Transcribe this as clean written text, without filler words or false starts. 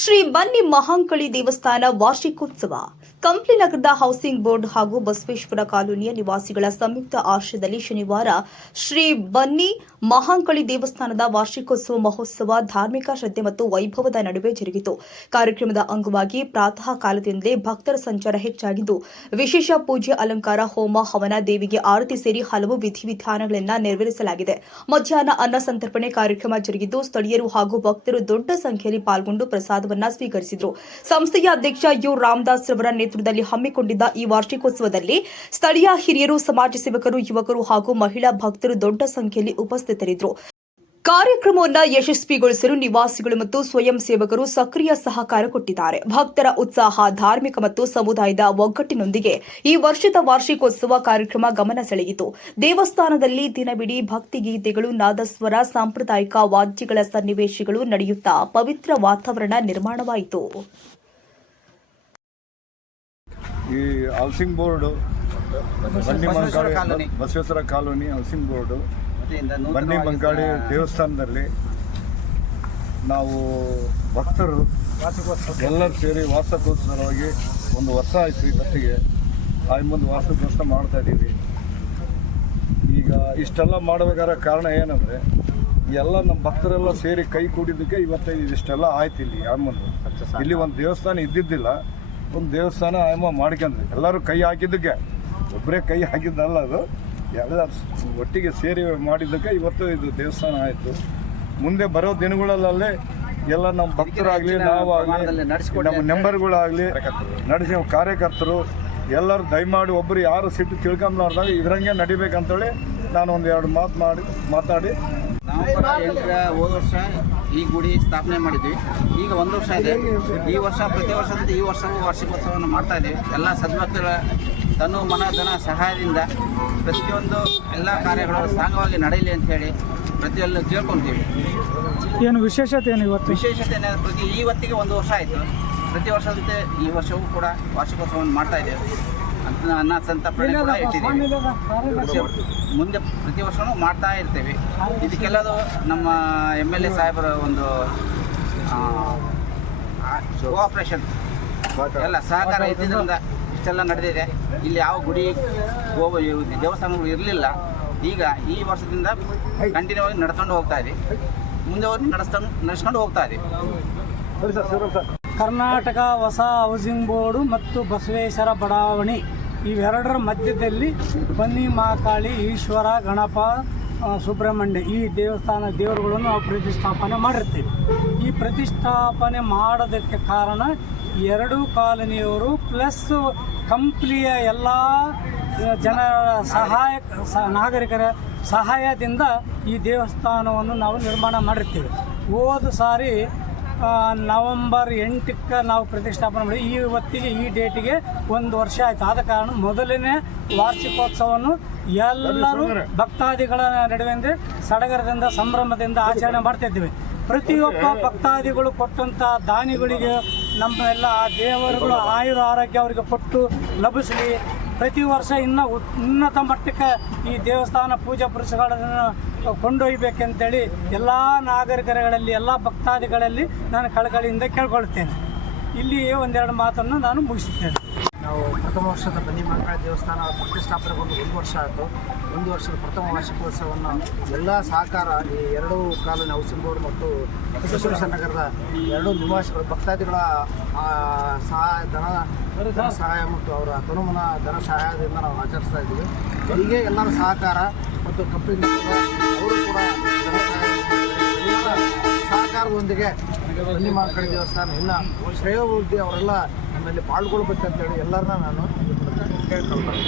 ಶ್ರೀ ಬನ್ನಿ ಮಹಾಂಕಳಿ ದೇವಸ್ಥಾನ ವಾರ್ಷಿಕೋತ್ಸವ ಕಂಪ್ಲಿ ನಗರದ ಹೌಸಿಂಗ್ ಬೋರ್ಡ್ ಹಾಗೂ ಬಸವೇಶ್ವರ ಕಾಲೋನಿಯ ನಿವಾಸಿಗಳ ಸಂಯುಕ್ತ ಆಶ್ರಯದಲ್ಲಿ ಶನಿವಾರ ಶ್ರೀ ಬನ್ನಿ ಮಹಾಂಕಳಿ ದೇವಸ್ಥಾನದ ವಾರ್ಷಿಕೋತ್ಸವ ಮಹೋತ್ಸವ ಧಾರ್ಮಿಕ ಶ್ರದ್ಧೆ ಮತ್ತು ವೈಭವದ ನಡುವೆ ಜರುಗಿತು. ಕಾರ್ಯಕ್ರಮದ ಅಂಗವಾಗಿ ಪ್ರಾತಃ ಕಾಲದಿಂದಲೇ ಭಕ್ತರ ಸಂಚಾರ ಹೆಚ್ಚಾಗಿದ್ದು, ವಿಶೇಷ ಪೂಜೆ, ಅಲಂಕಾರ, ಹೋಮ, ಹವನ, ದೇವಿಗೆ ಆರತಿ ಸೇರಿ ಹಲವು ವಿಧಿವಿಧಾನಗಳನ್ನು ನೆರವೇರಿಸಲಾಗಿದೆ. ಮಧ್ಯಾಹ್ನ ಅನ್ನ ಸಂತರ್ಪಣೆ ಕಾರ್ಯಕ್ರಮ ಜರುಗಿದ್ದು, ಸ್ಥಳೀಯರು ಹಾಗೂ ಭಕ್ತರು ದೊಡ್ಡ ಸಂಖ್ಯೆಯಲ್ಲಿ ಪಾಲ್ಗೊಂಡು ಪ್ರಸಾದವನ್ನ ಸ್ವೀಕರಿಸಿದರು. ಸಂಸ್ಥೆಯ ಅಧ್ಯಕ್ಷ ಯು ರಾಮದಾಸ್ ರವರ ನೇತೃತ್ವದಲ್ಲಿ ಹಮ್ಮಿಕೊಂಡಿದ್ದ ಈ ವಾರ್ಷಿಕೋತ್ಸವದಲ್ಲಿ ಸ್ಥಳೀಯ ಹಿರಿಯರು, ಸಮಾಜ ಸೇವಕರು, ಯುವಕರು ಹಾಗೂ ಮಹಿಳಾ ಭಕ್ತರು ದೊಡ್ಡ ಸಂಖ್ಯೆಯಲ್ಲಿ ಉಪಸ್ಥಿತರಿದ್ದರು. ಕಾರ್ಯಕ್ರಮವನ್ನು ಯಶಸ್ವಿಗೊಳಿಸಲು ನಿವಾಸಿಗಳು ಮತ್ತು ಸ್ವಯಂ ಸೇವಕರು ಸಕ್ರಿಯ ಸಹಕಾರ ಕೊಟ್ಟಿದ್ದಾರೆ. ಭಕ್ತರ ಉತ್ಸಾಹ, ಧಾರ್ಮಿಕ ಮತ್ತು ಸಮುದಾಯದ ಒಗ್ಗಟ್ಟಿನೊಂದಿಗೆ ಈ ವರ್ಷದ ವಾರ್ಷಿಕೋತ್ಸವ ಕಾರ್ಯಕ್ರಮ ಗಮನ ಸೆಳೆಯಿತು. ದೇವಸ್ಥಾನದಲ್ಲಿ ದಿನವಿಡೀ ಭಕ್ತಿಗೀತೆಗಳು, ನಾದಸ್ವರ, ಸಾಂಪ್ರದಾಯಿಕ ವಾದ್ಯಗಳ ಸನ್ನಿವೇಶಗಳು ನಡೆಯುತ್ತಾ ಪವಿತ್ರ ವಾತಾವರಣ ನಿರ್ಮಾಣವಾಯಿತು. ಈ housing board Basaveshwara colony housing board ಬನ್ನಿ ಮಂಕಾಳಿ ದೇವಸ್ಥಾನದಲ್ಲಿ ನಾವು ಭಕ್ತರು ಎಲ್ಲರೂ ಸೇರಿ ವಾರ್ಷಿಕೋತ್ಸವವಾಗಿ ಒಂದು ವರ್ಷ ಆಯಿತು. ಇವತ್ತಿಗೆ ಮುಂದೆ ವಾರ್ಷಿಕೋತ್ಸವ ಮಾಡ್ತಾ ಇದ್ದೀವಿ. ಈಗ ಇಷ್ಟೆಲ್ಲ ಮಾಡಬೇಕಾದ ಕಾರಣ ಏನಂದರೆ ಎಲ್ಲ ನಮ್ಮ ಭಕ್ತರೆಲ್ಲ ಸೇರಿ ಕೈ ಕೂಡಿದ್ದಕ್ಕೆ ಇವತ್ತು ಇದಿಷ್ಟೆಲ್ಲ ಆಯ್ತು. ಇಲ್ಲಿ ಒಂದು ದೇವಸ್ಥಾನ ಇದ್ದಿದ್ದಿಲ್ಲ, ಒಂದು ದೇವಸ್ಥಾನ ಮಾಡ್ಕೊಂಡ್ರಿ. ಎಲ್ಲರೂ ಕೈ ಹಾಕಿದ್ದಕ್ಕೆ, ಒಬ್ಬರೇ ಕೈ ಹಾಕಿದ್ದಲ್ಲ, ಅದು ಎಲ್ಲ ಒಟ್ಟಿಗೆ ಸೇರಿ ಮಾಡಿದ್ದಕ್ಕೆ ಇವತ್ತು ಇದು ದೇವಸ್ಥಾನ ಆಯಿತು. ಮುಂದೆ ಬರೋ ದಿನಗಳಲ್ಲೇ ಎಲ್ಲ ನಮ್ಮ ಭಕ್ತರಾಗಲಿ, ನಾವಾಗಲಿ, ನಮ್ಮ ಮೆಂಬರ್ಗಳಾಗಲಿ, ನಡೆಸಿ ಕಾರ್ಯಕರ್ತರು ಎಲ್ಲರೂ ದಯಮಾಡಿ ಒಬ್ಬರು ಯಾರು ಸಿಟ್ಟು ತಿಳ್ಕೊಂಬಾರ್ದಾಗ ಇದ್ರಂಗೆ ನಡಿಬೇಕಂತೇಳಿ ನಾನು ಒಂದು ಎರಡು ಮಾತಾಡಿ ನವೆಂಬರ್ 8ರ ಹೋದ ವರ್ಷ ಈ ಗುಡಿ ಸ್ಥಾಪನೆ ಮಾಡಿದ್ವಿ. ಈಗ 1 ವರ್ಷ ಇದೆ. ಈ ವರ್ಷ ಪ್ರತಿ ವರ್ಷದಂತೆ ಈ ವರ್ಷವೂ ವಾರ್ಷಿಕೋತ್ಸವವನ್ನು ಮಾಡ್ತಾ ಇದ್ದೀವಿ. ಎಲ್ಲ ಸದ್ಭಕ್ತರ ತನು ಮನ ಧನ ಸಹಾಯದಿಂದ ಪ್ರತಿಯೊಂದು ಎಲ್ಲ ಕಾರ್ಯಗಳು ಸಾಂಗವಾಗಿ ನಡೆಯಲಿ ಅಂಥೇಳಿ ಪ್ರತಿಯೊಂದು ಕೇಳ್ಕೊತೀವಿ. ಏನು ವಿಶೇಷತೆ ಏನು ಇವತ್ತು? ವಿಶೇಷತೆ ಪ್ರತಿ ಇವತ್ತಿಗೆ 1 ವರ್ಷ ಆಯಿತು. ಪ್ರತಿ ವರ್ಷದಂತೆ ಈ ವರ್ಷವೂ ಕೂಡ ವಾರ್ಷಿಕೋತ್ಸವವನ್ನು ಮಾಡ್ತಾ ಇದ್ದೇವೆ. ಅನ್ನ ಸಂತರ್ಪಣೆ ಕೂಡ ಇಟ್ಟಿದ್ದೀವಿ. ಮುಂದೆ ಪ್ರತಿ ವರ್ಷವೂ ಮಾಡ್ತಾ ಇರ್ತೇವೆ. ಇದಕ್ಕೆಲ್ಲದು ನಮ್ಮ MLA ಸಾಹೇಬರ ಒಂದು ಕೋಆಪ್ರೇಷನ್ ಎಲ್ಲ ಸಹಕಾರ ಇದ್ದಿದ್ದರಿಂದ ಇಷ್ಟೆಲ್ಲ ನಡೆದಿದೆ. ಇಲ್ಲಿ ಯಾವ ಗುಡಿ ದೇವಸ್ಥಾನಗಳು ಇರಲಿಲ್ಲ. ಈಗ ಈ ವರ್ಷದಿಂದ ಕಂಟಿನ್ಯೂ ಆಗಿ ನಡ್ಕೊಂಡು ಹೋಗ್ತಾ ಇದೆ. ಮುಂದೆ ನಡೆಸ್ಕೊಂಡು ಹೋಗ್ತಾ ಇದೆ. ಕರ್ನಾಟಕ ಹೊಸ ಹೌಸಿಂಗ್ ಬೋರ್ಡು ಮತ್ತು ಬಸವೇಶ್ವರ ಬಡಾವಣೆ ಇವೆರಡರ ಮಧ್ಯದಲ್ಲಿ ಬನ್ನಿ ಮಹಾಕಾಳಿ, ಈಶ್ವರ, ಗಣಪ, ಸುಬ್ರಹ್ಮಣ್ಯ ಈ ದೇವರುಗಳನ್ನು ನಾವು ಪ್ರತಿಷ್ಠಾಪನೆ ಮಾಡಿರ್ತೀವಿ. ಈ ಪ್ರತಿಷ್ಠಾಪನೆ ಮಾಡೋದಕ್ಕೆ ಕಾರಣ ಎರಡೂ ಕಾಲನಿಯವರು ಪ್ಲಸ್ ಕಂಪ್ಲಿಯ ಎಲ್ಲ ನಾಗರಿಕರ ಸಹಾಯದಿಂದ ಈ ದೇವಸ್ಥಾನವನ್ನು ನಾವು ನಿರ್ಮಾಣ ಮಾಡಿರ್ತೀವಿ. ಹೋದ ಸಾರಿ ನವೆಂಬರ್ 8ಕ್ಕೆ ನಾವು ಪ್ರತಿಷ್ಠಾಪನೆ ಮಾಡಿ ಇವತ್ತಿಗೆ ಈ ಡೇಟಿಗೆ 1 ವರ್ಷ ಆಯಿತು. ಆದ ಕಾರಣ ಮೊದಲನೇ ವಾರ್ಷಿಕೋತ್ಸವವನ್ನು ಎಲ್ಲರೂ ಭಕ್ತಾದಿಗಳ ನಡುವೆ ಸಡಗರದಿಂದ ಸಂಭ್ರಮದಿಂದ ಆಚರಣೆ ಮಾಡ್ತಾಯಿದ್ದೀವಿ. ಪ್ರತಿಯೊಬ್ಬ ಭಕ್ತಾದಿಗಳು ಕೊಟ್ಟಂಥ ದಾನಿಗಳಿಗೆ ನಮ್ಮೆಲ್ಲ ದೇವರುಗಳು ಆಯುರ ಆರೋಗ್ಯ ಅವರಿಗೆ ಕೊಟ್ಟು ಲಭಿಸಲಿ. ಪ್ರತಿ ವರ್ಷ ಇನ್ನೂ ಉನ್ನತ ಮಟ್ಟಕ್ಕೆ ಈ ದೇವಸ್ಥಾನ ಪೂಜಾ ಪುರಸ್ಕಾರಗಳನ್ನು ಕೊಂಡೊಯ್ಯಬೇಕಂತೇಳಿ ಎಲ್ಲ ನಾಗರಿಕರುಗಳಲ್ಲಿ, ಎಲ್ಲ ಭಕ್ತಾದಿಗಳಲ್ಲಿ ನಾನು ಕಳಕಳಿಯಿಂದ ಕೇಳ್ಕೊಳ್ತೇನೆ. ಇಲ್ಲಿ ಒಂದೆರಡು ಮಾತನ್ನು ನಾನು ಮುಗಿಸುತ್ತೇನೆ. ನಾವು ಪ್ರಥಮ ವರ್ಷದ ಬನ್ನಿ ಮಹಾಕಾಳಿ ದೇವಸ್ಥಾನ ಪ್ರತಿಷ್ಠಾಪನೆಗೊಂಡು 1 ವರ್ಷ ಆಯಿತು. 1 ವರ್ಷದ ಪ್ರಥಮ ವಾರ್ಷಿಕೋತ್ಸವವನ್ನು ಎಲ್ಲ ಸಹಕಾರ ಈ ಎರಡೂ ಕಾಲೋನಿ ಹೌಸಿಂಗ್ ಬೋರ್ಡ್ ಮತ್ತು ಬಸವೇಶ್ವರ ನಗರದ ಎರಡೂ ನಿವಾಸಿಗಳು ಭಕ್ತಾದಿಗಳ ಧನ ಸಹಾಯ ಮತ್ತು ಅವರ ತನುಮನ ಧನ ಸಹಾಯದಿಂದ ನಾವು ಆಚರಿಸ್ತಾ ಇದ್ದೀವಿ. ಹೀಗೆ ಎಲ್ಲರ ಸಹಕಾರ ಮತ್ತು ಕಂಪ್ನಿ ಅವರು ಕೂಡ ಧನ ಸಹಾಯ ಸಹಕಾರದೊಂದಿಗೆ ಬನ್ನಿ ಮಹಾಕಾಳಿ ದೇವಸ್ಥಾನ ಇನ್ನು ಶ್ರೇಯೋಭಿವೃದ್ಧಿ ಅವರೆಲ್ಲ ನಮ್ಮಲ್ಲಿ ಪಾಲ್ಗೊಳ್ಬೇಕಂತೇಳಿ ಎಲ್ಲರನ್ನ ನಾನು ಕೇಳ್ಕೊಳ್ತೀನಿ.